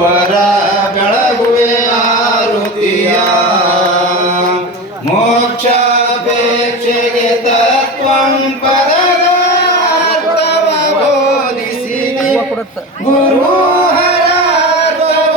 ಗುರುವರ ಬೆಳಗುವೆ ಆರುತಿಯ. ಮೋಕ್ಷಾಪೇಕ್ಷೆಗೆ ತತ್ವಂ ಪದದ ಬೋಧಿಸಿರಿ. ಗುರು ಹರಾರ್ಥವ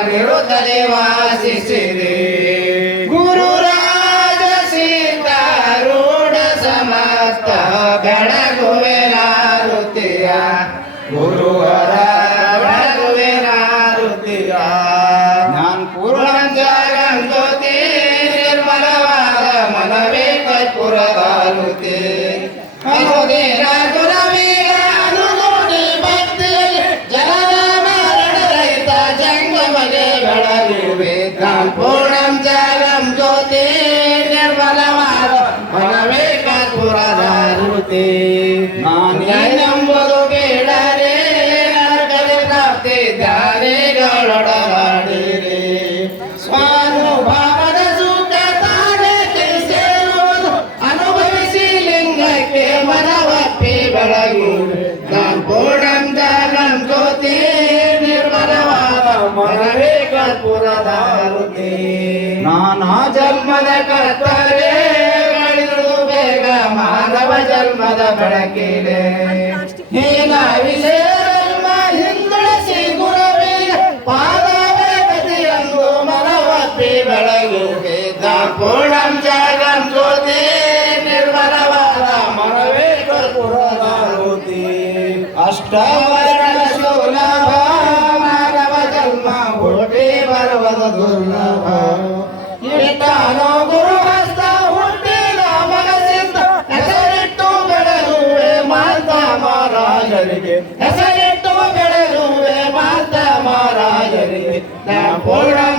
ನಿರುತಲೆ ವಾಸಿಸಿದೆ ಗುರು ರಾಜ ಸೀತಾರೂಢ ಸಮಸ್ತ ಬೆಳಗುವೆ ನಾರುತಿಯ ಗುರುವರ ಬೆಳಗುವೆ ನಾರುತಿಯ ನಾನ್ ಪೂರ್ಣ ನಿರ್ಮಲವಾದ ಮನವೇ ಕರ್ಪುರದಾರುತಿ ಅನುದಿನ ಕರ್ಪುರದಾರುತಿ ನಾನೇನೆಂಬುದು ಬೇಡರೆ ನರಕದ ಪ್ರಾಪ್ತಿ ಧ್ಯಾನಿಗಳೊಡನಾಡಿರಿ ಸ್ವಾನುಭಾವದ ಸುಖ ತಾನೇ ಸೇರುವುದು ಅನುಭವಿಸಿ ಲಿಂಗಕ್ಕೆ ಮನವಪ್ಪಿ ಬೆಳಗು ನಾನ್ ಪೂರ್ಣಂ ಜಾಗಂ ಜ್ಯೋತಿ ನಿರ್ಮಲವಾದ ಮನವೇ ಕರ್ಪೂರದಾರುತಿ ನಾನಾ ಜನ್ಮದ ಕರ್ತರೆ ಮಾಡಿದ್ರು ಬೇಗ ಮಾನವ ಜನ್ಮದ ಗುರವೀಗ ಪಾದವೇ ಗತಿಯಂದು ಅಷ್ಟವರ್ಣ ಸುಲಭ ಮಾನವ ಜನ್ಮ ಹುಟ್ಟಿ ಬರುವುದು ದುರ್ಲಭ. ಇಟ್ಟಾನೋ పూర్ణం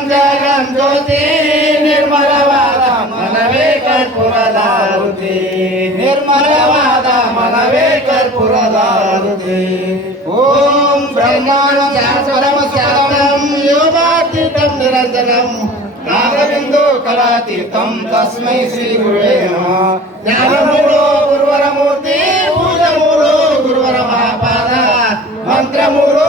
జ్యోతి నిర్మలవాద మనవే కర్పూరదారుతి నిర్మలవాద మనవే కర్పూరదారుతి ఓం బ్రహ్మానం శాశ్వతం శాశ్వతం యోగాతీతం నిరంజనం. నాగబిందు కళాతీతం తస్మై శ్రీ గురువే గురువరమూర్తి పూజములు గురువర మహాపాద మంత్రములు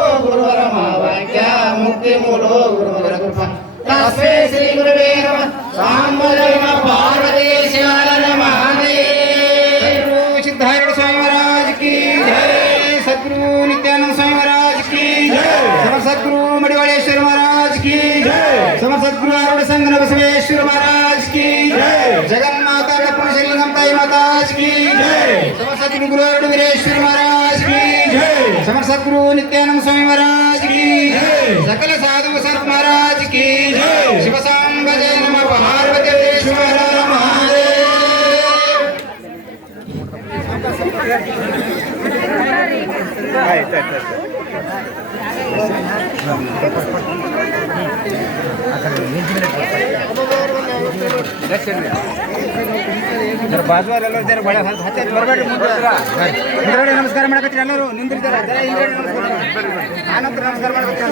మూలో గురుముల కృప తస్మే శ్రీ గురువే నమ సాంబదైన భారతదేశాల మహాదేవు సిద్ధారుడు స్వామిరాజుకి జయ సద్గురు నిత్యానంద స్వామిరాజుకి జయ సద్గురు మడివాళేశ్వర మహారాజుకి జయ సమసద్గురు ఆరుడు సంగన బసవేశ్వర మహారాజుకి జయ జగన్మాత పురుషలింగం తై మతాజ్కి జయ సమసద్గురు గురు వీరేశ్వర మహారాజ్కి సమర్ సద్గురు నిత్యానంద స్వామి మహారాజ్కి సకల సాధు సర్ మహారాజ్కి శివ సాంబ జయ నమ పార్వతేశ్వర ಬಾಜುವರೆಲ್ಲ ನಮಸ್ಕಾರ ಮಾಡಕತ್ತೀರಿ ಎಲ್ಲರೂ ನಿಂದಿರ್ತಾರೆ ಜರ ನಮಸ್ಕಾರ ನಮಸ್ಕಾರ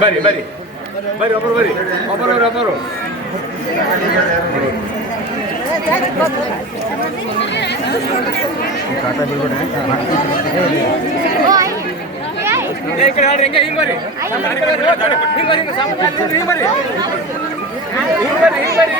ಬರ್ರಿ ಬರ್ರಿ ಬರ್ರಿ ಒಬ್ಬರು ಬರ್ರಿ ಒಬ್ಬರು ಒಬ್ಬರು ಏ, ಈ ಕಡೆ ಆಡ್ರಿ ಹಿಂಗೆ ಹಿಂಗೆ ಬರ್ರಿ ಹಿಂಗೆ ಬರ್ರಿ ಹಿಂಗೆ ಬರ್ರಿ ಹಿಂಗೆ ಬರ್ರಿ ಹಿಂಗೆ ಬರ್ರಿ ಹಿಂಗೆ ಬರ್ರಿ